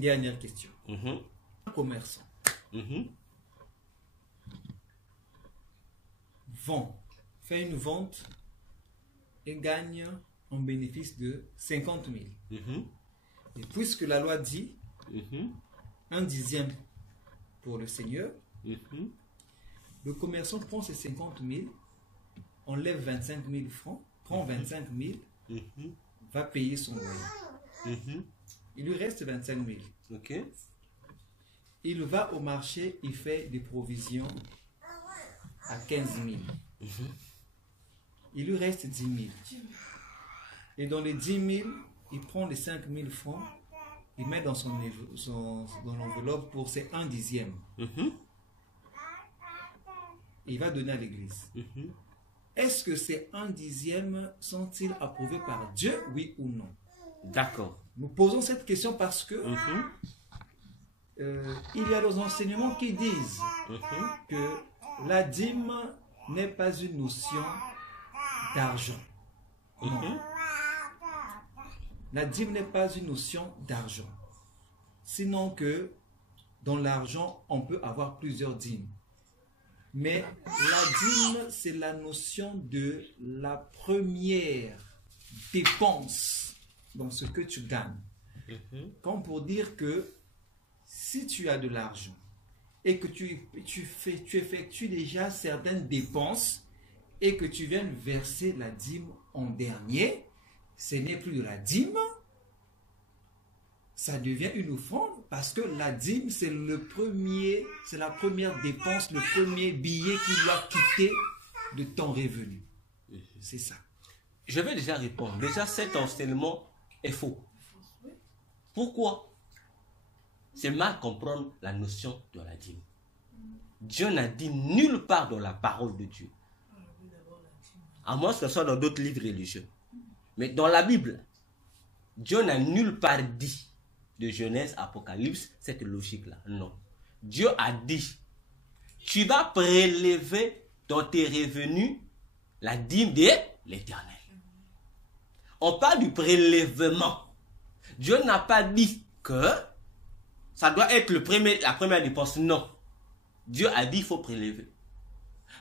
une dernière question. Un commerçant fait une vente et gagne un bénéfice de 50 000. Et puisque la loi dit un dixième pour le Seigneur, le commerçant prend ces 50 000, enlève 25 000 francs, prend 25 000, va payer son loyer. Il lui reste 25 000. Il va au marché, il fait des provisions à 15 000. Il lui reste 10 000. Et dans les 10 000, il prend les 5 000 francs, il met dans dans l'enveloppe pour ses un dixième. Il va donner à l'église. Est-ce que ces un dixième sont-ils approuvés par Dieu, oui ou non? D'accord. Nous posons cette question parce que il y a des enseignements qui disent que la dîme n'est pas une notion d'argent. Non. La dîme n'est pas une notion d'argent. Sinon que dans l'argent, on peut avoir plusieurs dîmes. Mais la dîme, c'est la notion de la première dépense dans ce que tu gagnes. Comme pour dire que si tu as de l'argent et que tu effectues déjà certaines dépenses et que tu viens verser la dîme en dernier, ce n'est plus de la dîme, ça devient une offrande parce que la dîme, c'est la première dépense, le premier billet qui doit quitter de ton revenu. C'est ça. Je vais déjà répondre. Déjà, cet enseignement est faux. Pourquoi? C'est mal comprendre la notion de la dîme. Dieu n'a dit nulle part dans la parole de Dieu. À moins que ce soit dans d'autres livres religieux. Mais dans la Bible, Dieu n'a nulle part dit de Genèse, Apocalypse, cette logique-là. Non. Dieu a dit, tu vas prélever dans tes revenus la dîme de l'Éternel. On parle du prélèvement. Dieu n'a pas dit que ça doit être la première dépense. Non. Dieu a dit qu'il faut prélever.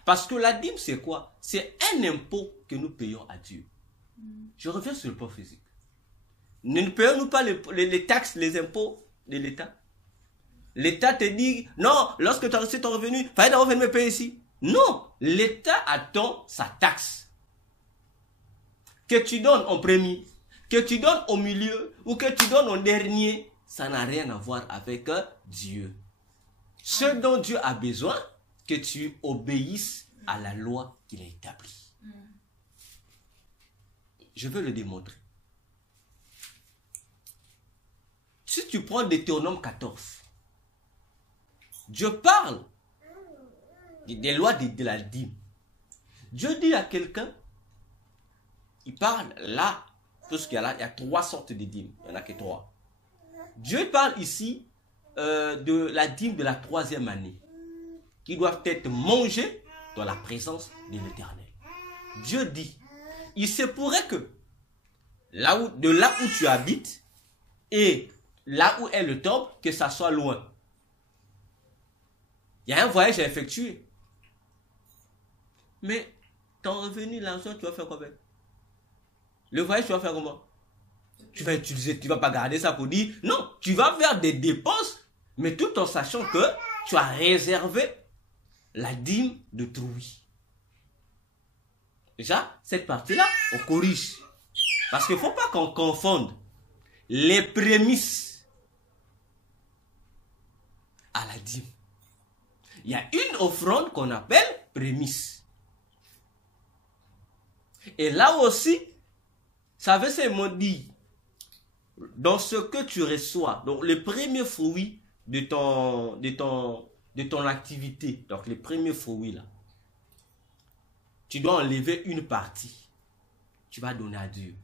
Parce que la dîme, c'est quoi? C'est un impôt que nous payons à Dieu. Je reviens sur le plan physique. Ne payons-nous pas les taxes, les impôts de l'État? L'État te dit, non, lorsque tu as reçu ton revenu, il fallait d'abord venir me payer ici. Non, l'État attend sa taxe. Que tu donnes en premier, que tu donnes au milieu ou que tu donnes en dernier, ça n'a rien à voir avec Dieu. Ce dont Dieu a besoin, que tu obéisses à la loi qu'il a établie. Je veux le démontrer. Si tu prends Deutéronome 14, Dieu parle des lois de la dîme. Dieu dit à quelqu'un, il parle là, parce qu'il y a 3 sortes de dîmes, il n'y en a que 3. Dieu parle ici de la dîme de la 3e année, qui doivent être mangées dans la présence de l'Éternel. Dieu dit, il se pourrait que de là où tu habites et là où est le temple, que ça soit loin. Il y a un voyage à effectuer. Mais ton revenu, l'argent, tu vas faire quoi avec? Le voyage, tu vas faire comment? Tu vas utiliser, tu vas pas garder ça pour dire, non, tu vas faire des dépenses, mais tout en sachant que tu as réservé la dîme de trouille. Déjà, cette partie-là, on corrige. Parce qu'il ne faut pas qu'on confonde les prémices à la dîme. Il y a une offrande qu'on appelle prémisse. Et là aussi, ça veut seulement dire, dans ce que tu reçois, donc les premiers fruits de ton activité, donc les premiers fruits là, tu dois enlever une partie. Tu vas donner à Dieu.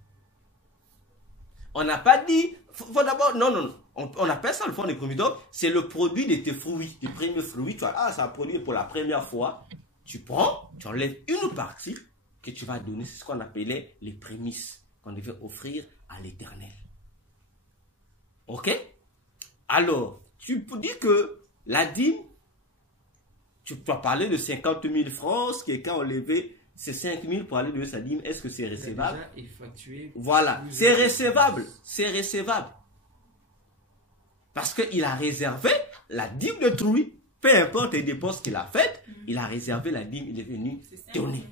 On n'a pas dit, faut d'abord, non. On appelle ça le fonds des premiers. Donc, c'est le produit de tes fruits, des premiers fruits. Tu vois, ça a produit pour la première fois. Tu prends, tu enlèves une partie que tu vas donner. C'est ce qu'on appelait les prémices qu'on devait offrir à l'Éternel. Ok? Alors, tu peux dire que la dîme, tu peux parler de 50 000 francs, quelqu'un a enlevé ces 5 000 pour aller donner sa dîme. Est-ce que c'est recevable? Voilà, c'est recevable. C'est recevable. Parce qu'il a réservé la dîme de Trouy. Peu importe les dépenses qu'il a faites, il a réservé la dîme, il est venu donner.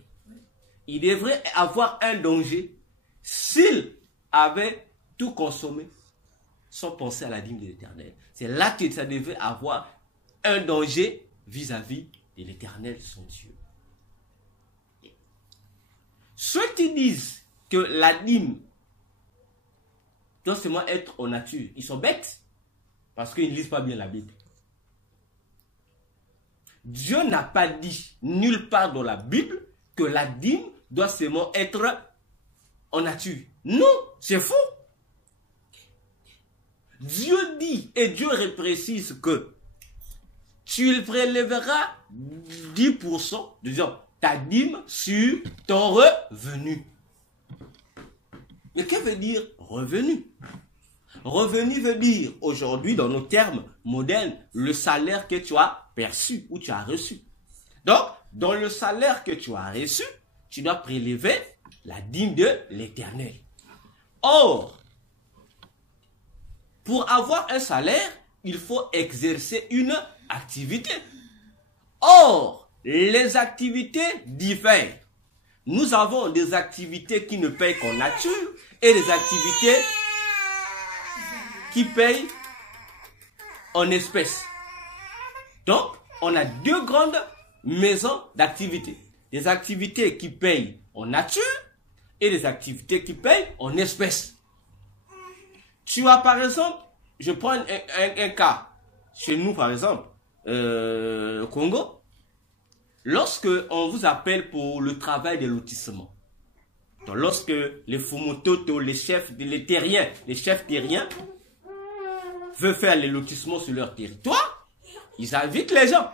Il devrait avoir un danger s'il avait tout consommé sans penser à la dîme de l'Éternel. C'est là que ça devait avoir un danger vis-à-vis de l'Éternel, son Dieu. Ceux qui disent que la dîme doit seulement être en nature, ils sont bêtes parce qu'ils ne lisent pas bien la Bible. Dieu n'a pas dit nulle part dans la Bible que la dîme doit seulement être en nature. Non, c'est faux. Dieu dit, et Dieu précise que tu prélèveras 10% de ta dîme sur ton revenu. Mais que veut dire revenu? Revenu veut dire, aujourd'hui, dans nos termes modernes, le salaire que tu as perçu ou tu as reçu. Donc, dans le salaire que tu as reçu, tu dois prélever la dîme de l'Éternel. Or, pour avoir un salaire, il faut exercer une activité. Or, les activités diffèrent. Nous avons des activités qui ne payent qu'en nature et des activités qui payent en espèces. Donc, on a deux grandes maisons d'activités. Des activités qui payent en nature et des activités qui payent en espèces. Tu as par exemple, je prends un cas, chez nous par exemple, au Congo, lorsque on vous appelle pour le travail de lotissement, donc lorsque les Fumototo, les chefs terriens veulent faire les lotissements sur leur territoire, ils invitent les gens.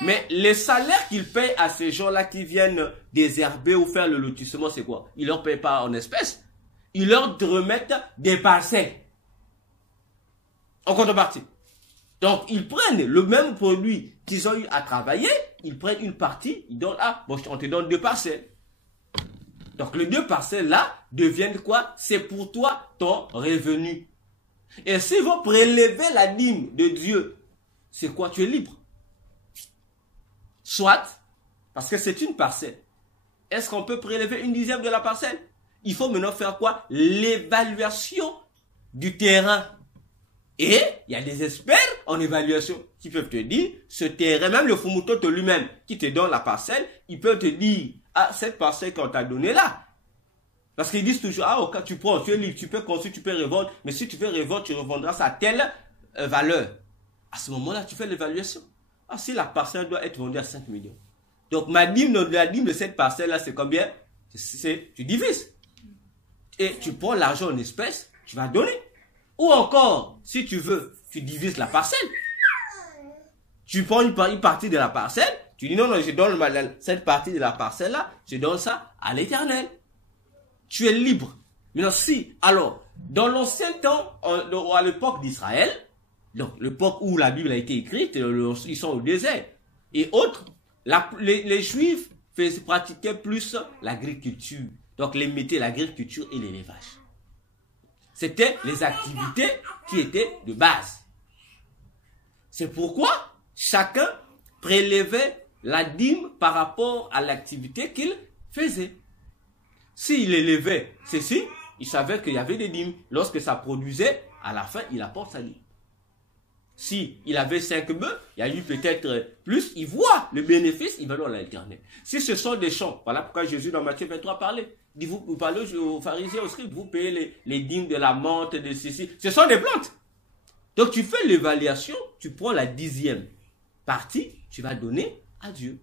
Mais les salaires qu'ils payent à ces gens-là qui viennent désherber ou faire le lotissement, c'est quoi? Ils ne leur payent pas en espèces. Ils leur remettent des parcelles en contrepartie. Donc, ils prennent le même produit qu'ils ont eu à travailler, ils prennent une partie, ils donnent, on te donne 2 parcelles. Donc, les 2 parcelles-là deviennent quoi? C'est pour toi ton revenu. Et s'ils vont prélever la dîme de Dieu, c'est quoi? Tu es libre. Soit, parce que c'est une parcelle. Est-ce qu'on peut prélever 1/10 de la parcelle? Il faut maintenant faire quoi? L'évaluation du terrain. Et il y a des experts en évaluation qui peuvent te dire, ce terrain, même le Fumototo lui-même, qui te donne la parcelle, il peut te dire, cette parcelle qu'on t'a donnée là. Parce qu'ils disent toujours, quand tu prends, tu es libre, tu peux construire, tu peux revendre, mais si tu veux revendre, tu revendras ça à telle valeur. À ce moment-là, tu fais l'évaluation. Si la parcelle doit être vendue à 5 millions. Donc, la dîme de cette parcelle-là, c'est combien? Tu divises. Et tu prends l'argent en espèces, tu vas donner. Ou encore, si tu veux, tu divises la parcelle. Tu prends une partie de la parcelle, tu dis non, je donne cette partie de la parcelle-là, je donne ça à l'Éternel. Tu es libre. Maintenant, alors, dans l'ancien temps, à l'époque d'Israël, donc l'époque où la Bible a été écrite, ils sont au désert. Et autres, les Juifs pratiquaient plus l'agriculture. Donc, les métiers, l'agriculture et l'élevage. C'était les activités qui étaient de base. C'est pourquoi chacun prélevait la dîme par rapport à l'activité qu'il faisait. S'il élevait ceci, il savait qu'il y avait des dîmes. Lorsque ça produisait, à la fin, il apporte sa dîme. Si il avait 5 bœufs, il y a eu peut-être plus, il voit le bénéfice, il va dans l'Éternel. Si ce sont des champs, voilà pourquoi Jésus dans Matthieu 23 parlait. Dit, vous parlez aux pharisiens, aux scribes, vous payez les dîmes de la menthe, de ceci. Ce sont des plantes. Donc tu fais l'évaluation, tu prends la 10e partie, tu vas donner à Dieu.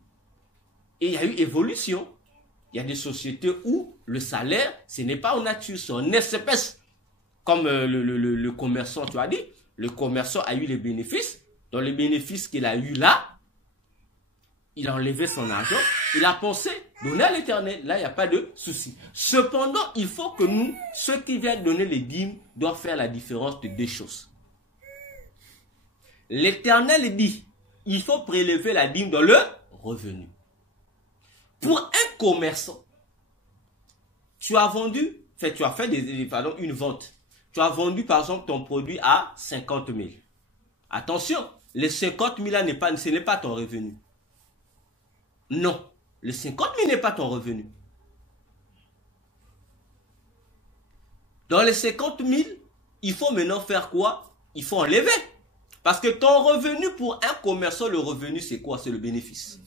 Et il y a eu évolution. Il y a des sociétés où le salaire, ce n'est pas en nature, c'est en espèces. Comme le commerçant, tu as dit. Le commerçant a eu les bénéfices. Dans les bénéfices qu'il a eu là, il a enlevé son argent. Il a pensé donner à l'Éternel. Là, il n'y a pas de souci. Cependant, il faut que nous, ceux qui viennent donner les dîmes, doivent faire la différence de 2 choses. l'Éternel dit, il faut prélever la dîme dans le revenu. Pour un commerçant, tu as vendu, tu as fait une vente. Tu as vendu par exemple ton produit à 50 000. Attention, les 50 000 là, ce n'est pas ton revenu. Non, les 50 000 n'est pas ton revenu. Dans les 50 000, il faut maintenant faire quoi? Il faut enlever. Parce que ton revenu pour un commerçant, le revenu c'est quoi? C'est le bénéfice.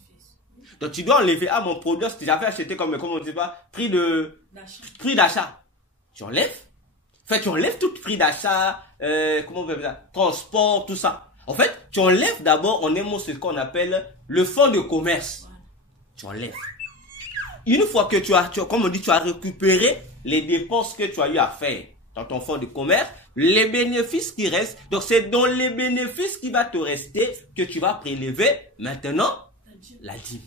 Donc tu dois enlever, mon produit, si j'avais acheté comme on dit pas, prix d'achat. Tu enlèves. Tu enlèves tout prix d'achat, comment on peut dire ça? Transport, tout ça. En fait, tu enlèves d'abord, on aime ce qu'on appelle le fonds de commerce. Tu enlèves. Une fois que tu as, comme on dit, tu as récupéré les dépenses que tu as eu à faire dans ton fonds de commerce, les bénéfices qui restent, donc c'est dans les bénéfices qui va te rester que tu vas prélever maintenant la dîme.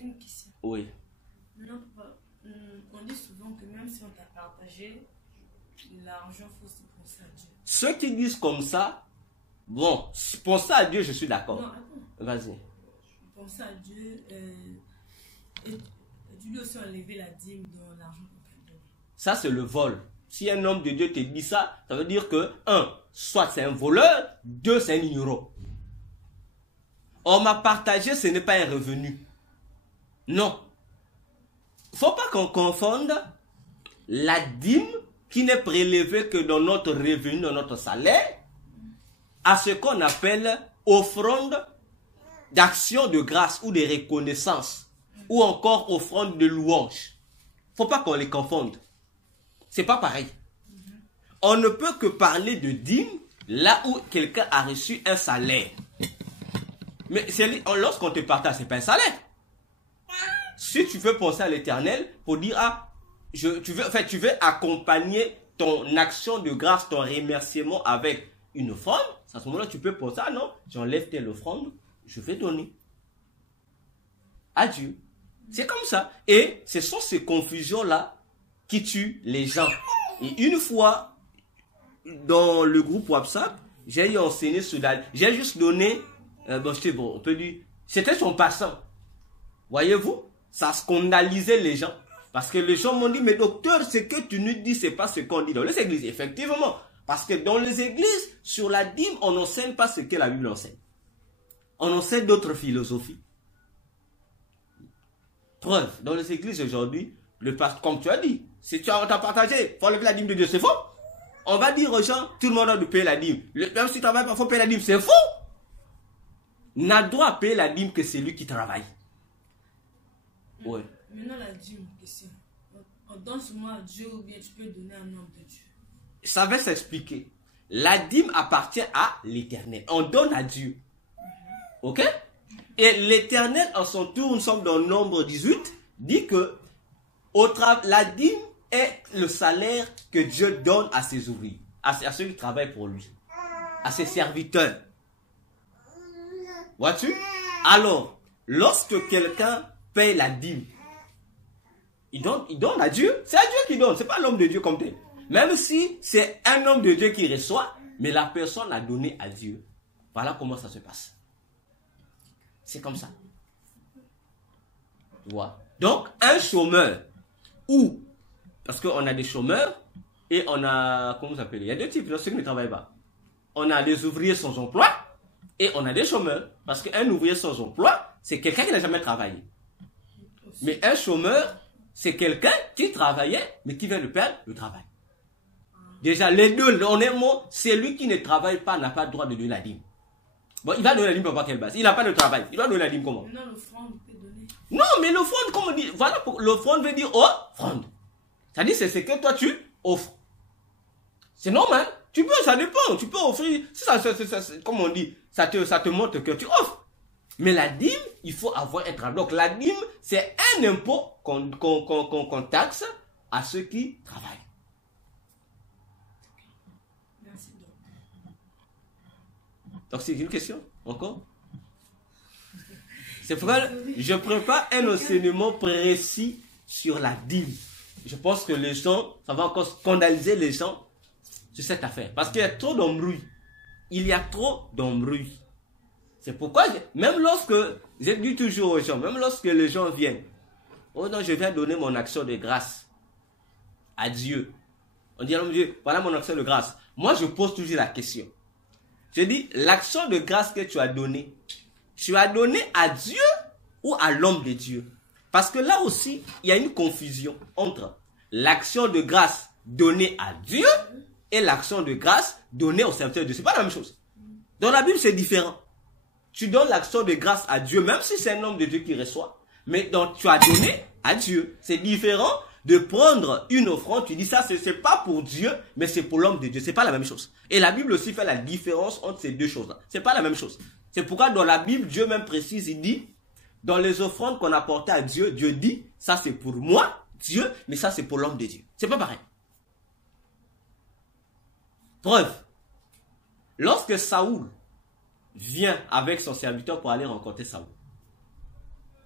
Une question. Oui. Non, on dit souvent que même si on t'a partagé, l'argent, il faut se penser à Dieu. Ceux qui disent comme ça, bon, penser à Dieu, je suis d'accord. Non, attends. Vas-y. Penser à Dieu, et tu dois aussi enlever la dîme dans l'argent qu'on t'a donné. Ça, c'est le vol. Si un homme de Dieu te dit ça, ça veut dire que, soit c'est un voleur, c'est un ignorant. On m'a partagé, ce n'est pas un revenu. Non. Il ne faut pas qu'on confonde la dîme qui n'est prélevée que dans notre revenu, dans notre salaire, à ce qu'on appelle offrande d'action de grâce ou de reconnaissance, ou encore offrande de louange. Il ne faut pas qu'on les confonde. C'est pas pareil. On ne peut que parler de dîme là où quelqu'un a reçu un salaire. Mais lorsqu'on te partage, ce n'est pas un salaire. Si tu veux penser à l'Éternel pour dire, tu veux accompagner ton action de grâce, ton remerciement avec une offrande, à ce moment-là, tu peux penser, non, j'enlève telle offrande, je vais donner à Dieu. C'est comme ça. Et ce sont ces confusions-là qui tuent les gens. Et une fois, dans le groupe WhatsApp, j'ai enseigné cela. J'ai juste donné, on peut dire, c'était son passant. Voyez-vous, ça scandalisait les gens. Parce que les gens m'ont dit, mais docteur, ce que tu nous dis, c'est pas ce qu'on dit dans les églises. Effectivement. Parce que dans les églises, sur la dîme, on n'enseigne pas ce que la Bible enseigne. On enseigne d'autres philosophies. Preuve, dans les églises aujourd'hui, comme tu as dit, si tu as partagé, il faut enlever la dîme de Dieu, c'est faux. On va dire aux gens, tout le monde a de payer la dîme. Même si tu travailles pas, il faut payer la dîme, c'est faux. N'a droit à payer la dîme que celui qui travaille. Ouais. Maintenant, la dîme, question. On donne seulement à Dieu ou bien tu peux donner à un homme de Dieu? Ça va s'expliquer. La dîme appartient à l'Éternel. On donne à Dieu. Ok? Et l'Éternel, en son tour, nous sommes dans Nombre 18, dit que la dîme est le salaire que Dieu donne à ses ouvriers, à ceux qui travaillent pour lui, à ses serviteurs. Vois-tu? Alors, lorsque quelqu'un paye la dîme, il donne à Dieu. C'est à Dieu qui donne, c'est pas l'homme de Dieu comme tel. Même si c'est un homme de Dieu qui reçoit, mais la personne a donné à Dieu. Voilà comment ça se passe. C'est comme ça. Tu vois? Donc, un chômeur, parce qu'on a des chômeurs, et on a, comment ça s'appelle? Il y a deux types, ceux qui ne travaillent pas. On a des ouvriers sans emploi, et on a des chômeurs. Parce qu'un ouvrier sans emploi, c'est quelqu'un qui n'a jamais travaillé. Mais un chômeur, c'est quelqu'un qui travaillait, mais qui vient de perdre le travail. Déjà, les deux, honnêtement, celui qui ne travaille pas n'a pas le droit de donner la dîme. Bon, il va donner la dîme par quelle base? Il n'a pas de travail. Il doit donner la dîme comment? Maintenant, l'offrande peut donner. Non, mais l'offrande, comme on dit, voilà, l'offrande veut dire offrande. C'est-à-dire, c'est ce que toi tu offres. C'est normal. Tu peux, ça dépend. Tu peux offrir, comme on dit, ça te montre que tu offres. Mais la dîme, il faut avoir un travail. Donc, la dîme, c'est un impôt qu'on taxe à ceux qui travaillent. Merci. Donc, c'est une question, encore? C'est pourquoi je prépare un enseignement précis sur la dîme. Je pense que les gens, ça va encore scandaliser les gens sur cette affaire. Parce qu'il y a trop d'embrouilles. Il y a trop d'embrouilles. C'est pourquoi, même lorsque, j'ai dit toujours aux gens, même lorsque les gens viennent, oh non, je viens donner mon action de grâce à Dieu. On dit, oh Dieu, voilà mon action de grâce. Moi, je pose toujours la question. Je dis, l'action de grâce que tu as donnée à Dieu ou à l'homme de Dieu? Parce que là aussi, il y a une confusion entre l'action de grâce donnée à Dieu et l'action de grâce donnée au serviteur de Dieu. Ce n'est pas la même chose. Dans la Bible, c'est différent. Tu donnes l'action de grâce à Dieu, même si c'est un homme de Dieu qui reçoit. Mais donc, tu as donné à Dieu. C'est différent de prendre une offrande. Tu dis ça, c'est pas pour Dieu, mais c'est pour l'homme de Dieu. C'est pas la même chose. Et la Bible aussi fait la différence entre ces deux choses-là. C'est pas la même chose. C'est pourquoi dans la Bible, Dieu même précise, il dit, dans les offrandes qu'on apportait à Dieu, Dieu dit, ça c'est pour moi, Dieu, mais ça c'est pour l'homme de Dieu. C'est pas pareil. Preuve. Lorsque Saoul vient avec son serviteur pour aller rencontrer Saoul,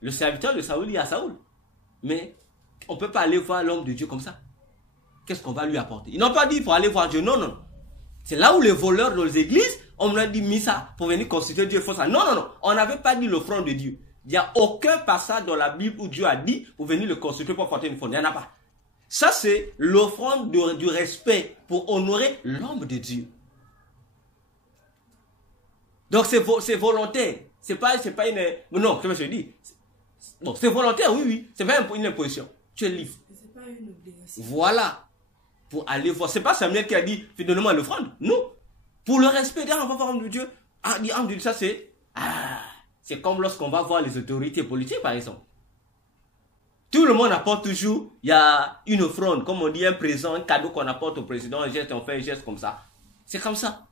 le serviteur de Saoul dit à Saoul, mais on ne peut pas aller voir l'homme de Dieu comme ça. Qu'est-ce qu'on va lui apporter? Ils n'ont pas dit pour aller voir Dieu, non, non. C'est là où les voleurs dans les églises, on a dit mis ça pour venir consulter Dieu. Faut ça. Non, non, non. On n'avait pas dit l'offrande de Dieu. Il n'y a aucun passage dans la Bible où Dieu a dit pour venir le consulter pour porter une offrande. Il n'y en a pas. Ça, c'est l'offrande du respect pour honorer l'homme de Dieu. Donc, c'est volontaire. C'est pas une... Non, c'est ce que je dis. Bon, c'est volontaire, oui, oui. C'est pas une imposition. Tu es libre. C'est pas une obligation. Voilà. Pour aller voir. C'est pas Samuel qui a dit, fais donne-moi l'offrande. Non. Pour le respect, on va voir l'homme de Dieu. Ah, l'homme de Dieu, ça c'est... c'est comme lorsqu'on va voir les autorités politiques, par exemple. Tout le monde apporte toujours, il y a une offrande, comme on dit, un présent, un cadeau qu'on apporte au président, un geste, on fait un geste comme ça. C'est comme ça.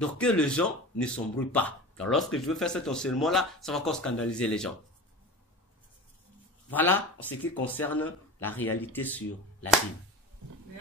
Donc que les gens ne s'embrouillent pas. Car lorsque je veux faire cet enseignement-là, ça va encore scandaliser les gens. Voilà ce qui concerne la réalité sur la Bible.